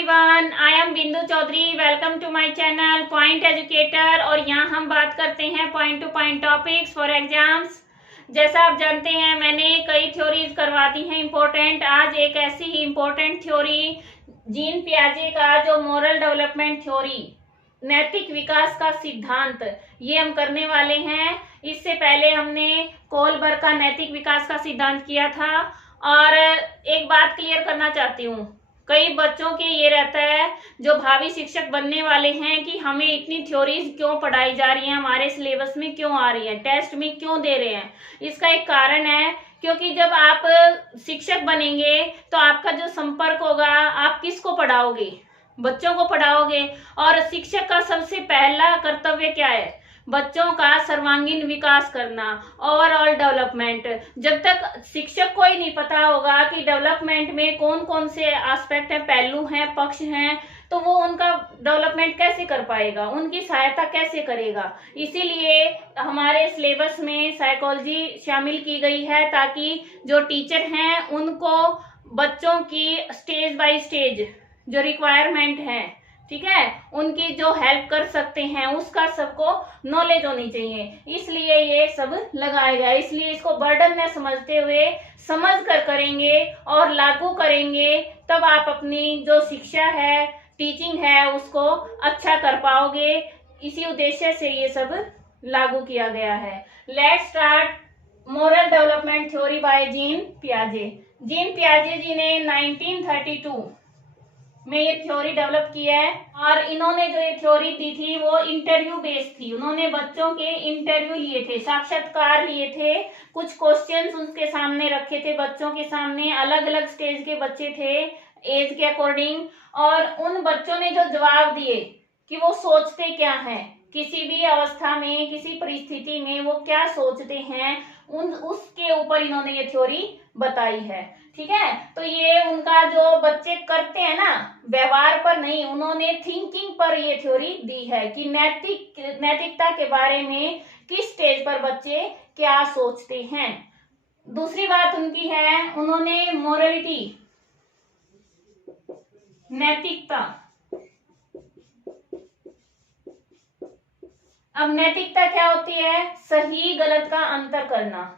Everyone, I am Bindu Chaudhary. Welcome to my channel Point Educator. और यहाँ हम बात करते हैं point to point topics for exams. जैसा आप जानते हैं मैंने कई थ्योरीज करवा दी हैं इम्पोर्टेंट। आज एक ऐसी ही इम्पोर्टेंट थ्योरी जीन पियाजे का जो मोरल डेवलपमेंट थ्योरी, नैतिक विकास का सिद्धांत, ये हम करने वाले हैं। इससे पहले हमने कोहलबर्ग का नैतिक विकास का सिद्धांत किया था। और एक बात क्लियर करना चाहती हूँ, कई बच्चों के ये रहता है जो भावी शिक्षक बनने वाले हैं कि हमें इतनी थ्योरीज क्यों पढ़ाई जा रही हैं, हमारे सिलेबस में क्यों आ रही है, टेस्ट में क्यों दे रहे हैं। इसका एक कारण है, क्योंकि जब आप शिक्षक बनेंगे तो आपका जो संपर्क होगा, आप किसको पढ़ाओगे? बच्चों को पढ़ाओगे। और शिक्षक का सबसे पहला कर्तव्य क्या है? बच्चों का सर्वांगीण विकास करना, ओवरऑल डेवलपमेंट। जब तक शिक्षक को ही नहीं पता होगा कि डेवलपमेंट में कौन कौन से एस्पेक्ट हैं, पहलू हैं, पक्ष हैं, तो वो उनका डेवलपमेंट कैसे कर पाएगा, उनकी सहायता कैसे करेगा। इसीलिए हमारे सिलेबस में साइकोलॉजी शामिल की गई है, ताकि जो टीचर हैं उनको बच्चों की स्टेज बाय स्टेज जो रिक्वायरमेंट है, ठीक है, उनकी जो हेल्प कर सकते हैं, उसका सबको नॉलेज होनी चाहिए। इसलिए ये सब लगाया गया। इसलिए इसको बर्डन न समझते हुए समझ कर करेंगे और लागू करेंगे, तब आप अपनी जो शिक्षा है, टीचिंग है, उसको अच्छा कर पाओगे। इसी उद्देश्य से ये सब लागू किया गया है। Let's start moral development theory by Jean पियाजे। जीन पियाजे जी ने 1932 में ये थ्योरी डेवलप की है। और इन्होंने जो ये थ्योरी दी थी वो इंटरव्यू बेस्ड थी। उन्होंने बच्चों के इंटरव्यू लिए थे, साक्षात्कार लिए थे, कुछ क्वेश्चंस उनके सामने रखे थे, बच्चों के सामने अलग अलग स्टेज के बच्चे थे एज के अकॉर्डिंग। और उन बच्चों ने जो जवाब दिए कि वो सोचते क्या हैं, किसी भी अवस्था में, किसी परिस्थिति में वो क्या सोचते हैं, उसके ऊपर इन्होंने ये थ्योरी बताई है। ठीक है, तो ये उनका जो बच्चे करते हैं ना, व्यवहार पर नहीं, उन्होंने थिंकिंग पर ये थ्योरी दी है कि नैतिकता के बारे में किस स्टेज पर बच्चे क्या सोचते हैं। दूसरी बात उनकी है, उन्होंने मोरलिटी, नैतिकता। अब नैतिकता क्या होती है? सही गलत का अंतर करना।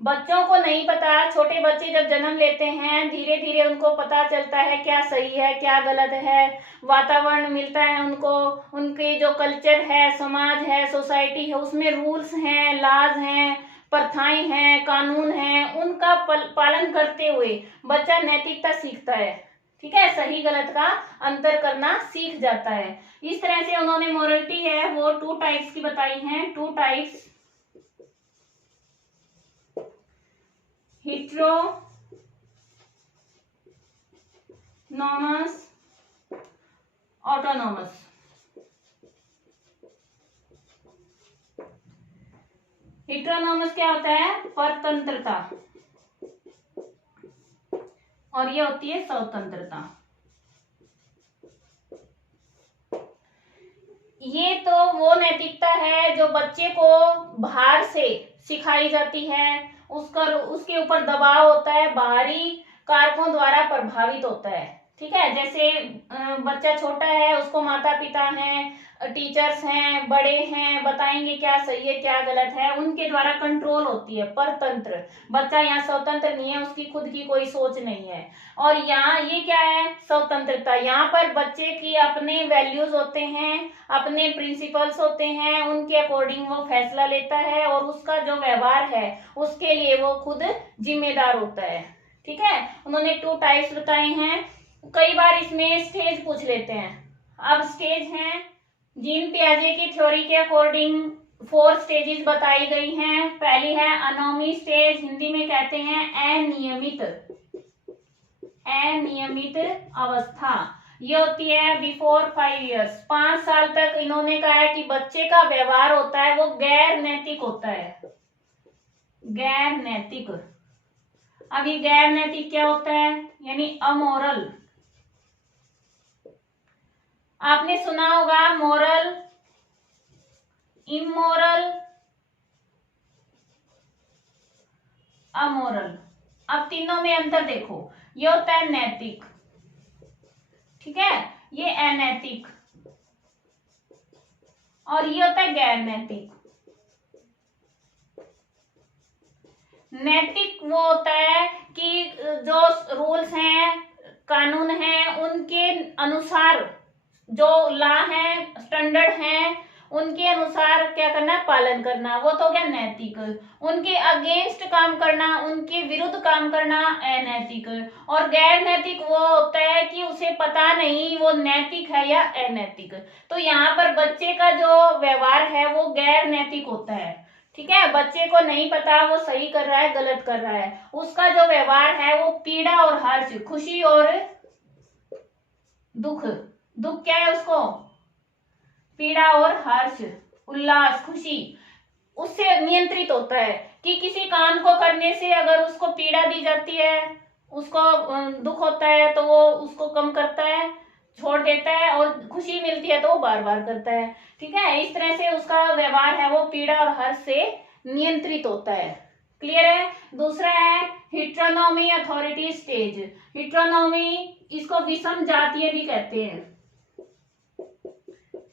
बच्चों को नहीं पता, छोटे बच्चे जब जन्म लेते हैं धीरे धीरे उनको पता चलता है क्या सही है क्या गलत है। वातावरण मिलता है उनको, उनके जो कल्चर है, समाज है, सोसाइटी है, उसमें रूल्स हैं, लॉज हैं, प्रथाएं हैं, कानून हैं, उनका पालन करते हुए बच्चा नैतिकता सीखता है। ठीक है, सही गलत का अंतर करना सीख जाता है। इस तरह से उन्होंने मोरलिटी है वो 2 टाइप्स की बताई हैं। 2 टाइप्स, हेटेरोनॉमस, ऑटोनॉमस। हेटेरोनॉमस क्या होता है? परतंत्रता, और ये होती है स्वतंत्रता। ये तो वो नैतिकता है जो बच्चे को बाहर से सिखाई जाती है, उसके ऊपर दबाव होता है, बाहरी कारकों द्वारा प्रभावित होता है। ठीक है, जैसे बच्चा छोटा है, उसको माता पिता हैं, टीचर्स हैं, बड़े हैं, बताएंगे क्या सही है क्या गलत है, उनके द्वारा कंट्रोल होती है। परतंत्र, बच्चा यहाँ स्वतंत्र नहीं है, उसकी खुद की कोई सोच नहीं है। और यहाँ ये क्या है? स्वतंत्रता। यहाँ पर बच्चे की अपने वैल्यूज होते हैं, अपने प्रिंसिपल्स होते हैं, उनके अकॉर्डिंग वो फैसला लेता है, और उसका जो व्यवहार है उसके लिए वो खुद जिम्मेदार होता है। ठीक है, उन्होंने 2 टाइप्स बताए हैं। कई बार इसमें स्टेज पूछ लेते हैं। अब स्टेज हैं, जीन पियाजे की थ्योरी के अकॉर्डिंग 4 स्टेजेस बताई गई हैं। पहली है अनोमी स्टेज, हिंदी में कहते हैं अनियमित अवस्था। ये होती है बिफोर 5 इयर्स, 5 साल तक। इन्होंने कहा है कि बच्चे का व्यवहार होता है वो गैर नैतिक होता है, गैर नैतिक। अब ये गैर नैतिक क्या होता है? यानी अमोरल। आपने सुना होगा मोरल, इमोरल, अमोरल। अब तीनों में अंतर देखो। ये होता है नैतिक, ठीक है, ये अनैतिक, और ये होता है गैर नैतिक। नैतिक वो होता है कि जो रूल्स हैं, कानून हैं, उनके अनुसार, जो लॉ है, स्टैंडर्ड हैं, उनके अनुसार क्या करना है, पालन करना, वो तो क्या नैतिक। उनके अगेंस्ट काम करना, उनके विरुद्ध काम करना अनैतिक। और गैर नैतिक वो होता है कि उसे पता नहीं वो नैतिक है या अनैतिक। तो यहाँ पर बच्चे का जो व्यवहार है वो गैर नैतिक होता है। ठीक है, बच्चे को नहीं पता वो सही कर रहा है गलत कर रहा है, उसका जो व्यवहार है वो पीड़ा और हर्ष, खुशी और दुख, दुख क्या है उसको, पीड़ा और हर्ष, उल्लास, खुशी, उससे नियंत्रित होता है। कि किसी काम को करने से अगर उसको पीड़ा दी जाती है, उसको दुख होता है, तो वो उसको कम करता है, छोड़ देता है, और खुशी मिलती है तो वो बार बार करता है। ठीक है, इस तरह से उसका व्यवहार है वो पीड़ा और हर्ष से नियंत्रित होता है। क्लियर है। दूसरा है हिट्रोनॉमी अथॉरिटी स्टेज। हिट्रोनॉमी, इसको विषम जातीय भी कहते हैं।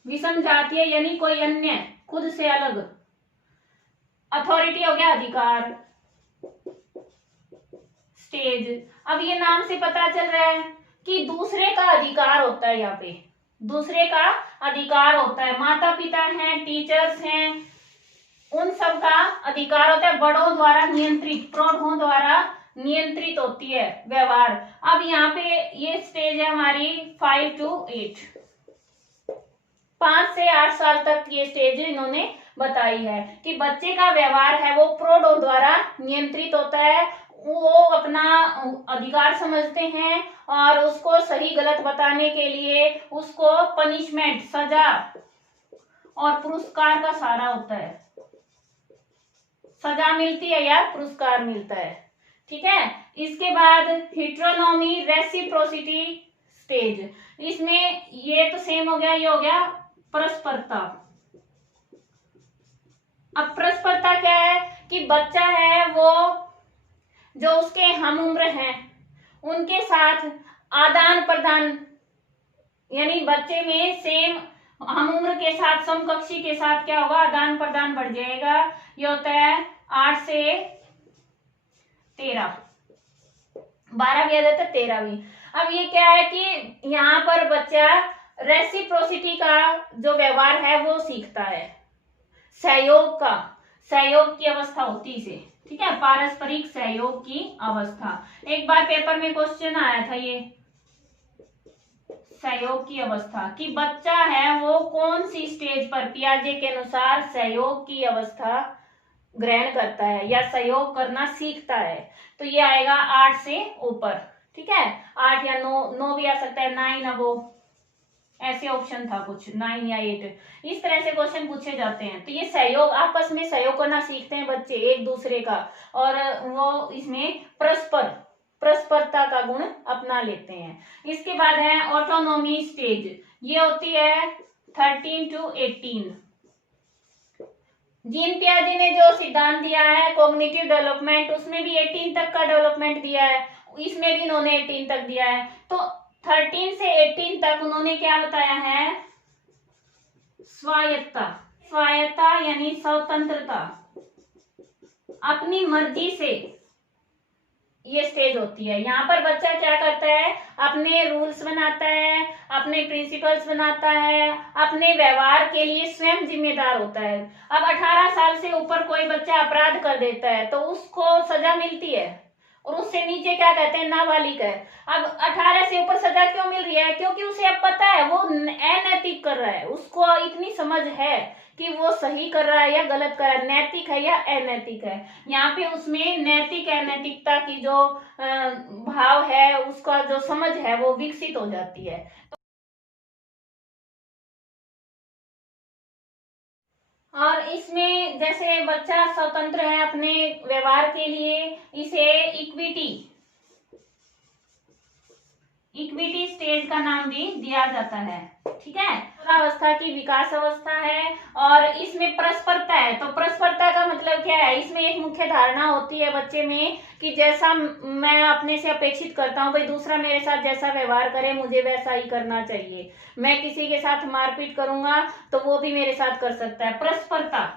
विषम जातीय यानी कोई अन्य, खुद से अलग। अथॉरिटी हो गया अधिकार, स्टेज। अब ये नाम से पता चल रहा है कि दूसरे का अधिकार होता है, यहाँ पे दूसरे का अधिकार होता है। माता पिता हैं, टीचर्स हैं, उन सब का अधिकार होता है, बड़ों द्वारा नियंत्रित, प्रौढ़ों द्वारा नियंत्रित होती है व्यवहार। अब यहाँ पे ये स्टेज है हमारी 5 to 8, 5 से 8 साल तक ये स्टेज इन्होंने बताई है कि बच्चे का व्यवहार है वो प्रौढ़ों द्वारा नियंत्रित होता है। वो अपना अधिकार समझते हैं और उसको सही गलत बताने के लिए उसको पनिशमेंट, सजा और पुरस्कार का सहारा होता है। सजा मिलती है या पुरस्कार मिलता है। ठीक है, इसके बाद हिट्रोनॉमी रेसिप्रोसिटी स्टेज। इसमें ये तो सेम हो गया, ये हो गया परस्परता। अब परस्परता क्या है कि बच्चा है वो जो उसके हम उम्र हैं उनके साथ आदान प्रदान, यानी बच्चे में सेम हम उम्र के साथ, समकक्षी के साथ क्या होगा, आदान प्रदान बढ़ जाएगा। ये होता है 8 से 13, 12 भी आ जाता है, 13 भी। अब ये क्या है कि यहाँ पर बच्चा रेसिप्रोसिटी का जो व्यवहार है वो सीखता है, सहयोग का, सहयोग की अवस्था होती इसे। ठीक है, पारस्परिक सहयोग की अवस्था। एक बार पेपर में क्वेश्चन आया था ये सहयोग की अवस्था, कि बच्चा है वो कौन सी स्टेज पर पियाजे के अनुसार सहयोग की अवस्था ग्रहण करता है या सहयोग करना सीखता है। तो ये आएगा 8 से ऊपर। ठीक है, 8 या 9 भी आ सकता है, 9 वो ऐसे ऑप्शन था कुछ, 9 या 8, इस तरह से क्वेश्चन पूछे जाते हैं। तो ये सहयोग, आपस में सहयोग करना सीखते हैं बच्चे एक दूसरे का, और वो इसमें परस्परता का गुण अपना लेते हैं। इसके बाद है ऑटोनॉमी स्टेज। ये होती है 13 to 18। जीन पियाजे ने जो सिद्धांत दिया है कॉग्निटिव डेवलपमेंट, उसमें भी 18 तक का डेवलपमेंट दिया है, इसमें भी इन्होंने 18 तक दिया है। तो 13 से 18 तक उन्होंने क्या बताया है, स्वायत्ता। स्वायत्ता यानी स्वतंत्रता, अपनी मर्जी से ये स्टेज होती है। यहाँ पर बच्चा क्या करता है, अपने रूल्स बनाता है, अपने प्रिंसिपल्स बनाता है, अपने व्यवहार के लिए स्वयं जिम्मेदार होता है। अब 18 साल से ऊपर कोई बच्चा अपराध कर देता है तो उसको सजा मिलती है, और उससे नीचे क्या कहते हैं, नाबालिग है। अब 18 से ऊपर सजा क्यों मिल रही है, क्योंकि उसे अब पता है वो अनैतिक कर रहा है, उसको इतनी समझ है कि वो सही कर रहा है या गलत कर रहा है, नैतिक है या अनैतिक है। यहाँ पे उसमें नैतिक अनैतिकता की जो भाव है, उसका जो समझ है वो विकसित हो जाती है। और इसमें जैसे बच्चा स्वतंत्र है अपने व्यवहार के लिए, इसे इक्विटी स्टेज का नाम भी दिया जाता है। ठीक है, अवस्था की विकास अवस्था है और इसमें परस्परता है। तो परस्परता का मतलब क्या है, इसमें एक मुख्य धारणा होती है बच्चे में कि जैसा मैं अपने से अपेक्षित करता हूँ भाई दूसरा मेरे साथ जैसा व्यवहार करे मुझे वैसा ही करना चाहिए। मैं किसी के साथ मारपीट करूंगा तो वो भी मेरे साथ कर सकता है, परस्परता।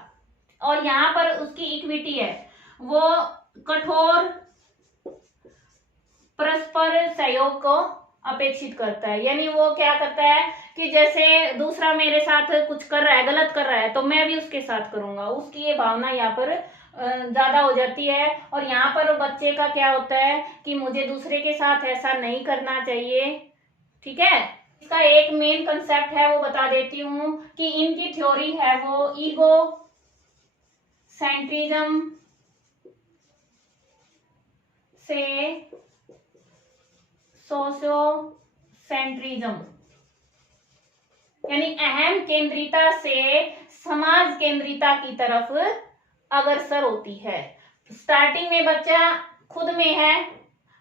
और यहाँ पर उसकी इक्विटी है, वो कठोर परस्पर सहयोग को अपेक्षित करता है। यानी वो क्या करता है कि जैसे दूसरा मेरे साथ कुछ कर रहा है, गलत कर रहा है, तो मैं भी उसके साथ करूंगा, उसकी ये भावना यहाँ पर ज्यादा हो जाती है। और यहाँ पर बच्चे का क्या होता है कि मुझे दूसरे के साथ ऐसा नहीं करना चाहिए। ठीक है, इसका एक मेन कंसेप्ट है वो बता देती हूँ कि इनकी थ्योरी है वो ईगो सेंट्रिज्म से सोशियो सेंट्रिज्म, यानी अहम केंद्रिता से समाज केंद्रिता की तरफ अग्रसर होती है। स्टार्टिंग में बच्चा खुद में है,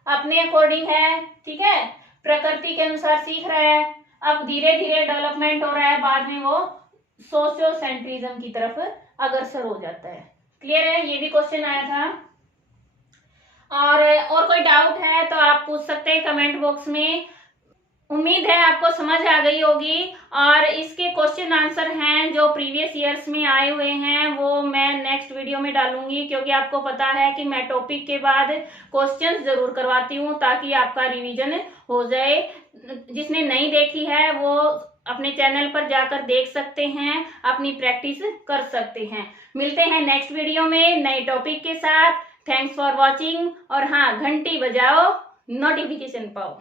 अपने अकॉर्डिंग है, ठीक है, प्रकृति के अनुसार सीख रहा है, अब धीरे धीरे डेवलपमेंट हो रहा है, बाद में वो सोशियो सेंट्रिज्म की तरफ अग्रसर हो जाता है। क्लियर है, ये भी क्वेश्चन आया था। और कोई डाउट है तो आप पूछ सकते हैं कमेंट बॉक्स में। उम्मीद है आपको समझ आ गई होगी। और इसके क्वेश्चन आंसर हैं जो प्रीवियस ईयर्स में आए हुए हैं वो मैं नेक्स्ट वीडियो में डालूंगी, क्योंकि आपको पता है कि मैं टॉपिक के बाद क्वेश्चंस जरूर करवाती हूँ ताकि आपका रिवीजन हो जाए। जिसने नहीं देखी है वो अपने चैनल पर जाकर देख सकते हैं, अपनी प्रैक्टिस कर सकते हैं। मिलते हैं नेक्स्ट वीडियो में नए टॉपिक के साथ। Thanks for watching. और हाँ, घंटी बजाओ, नोटिफिकेशन पाओ।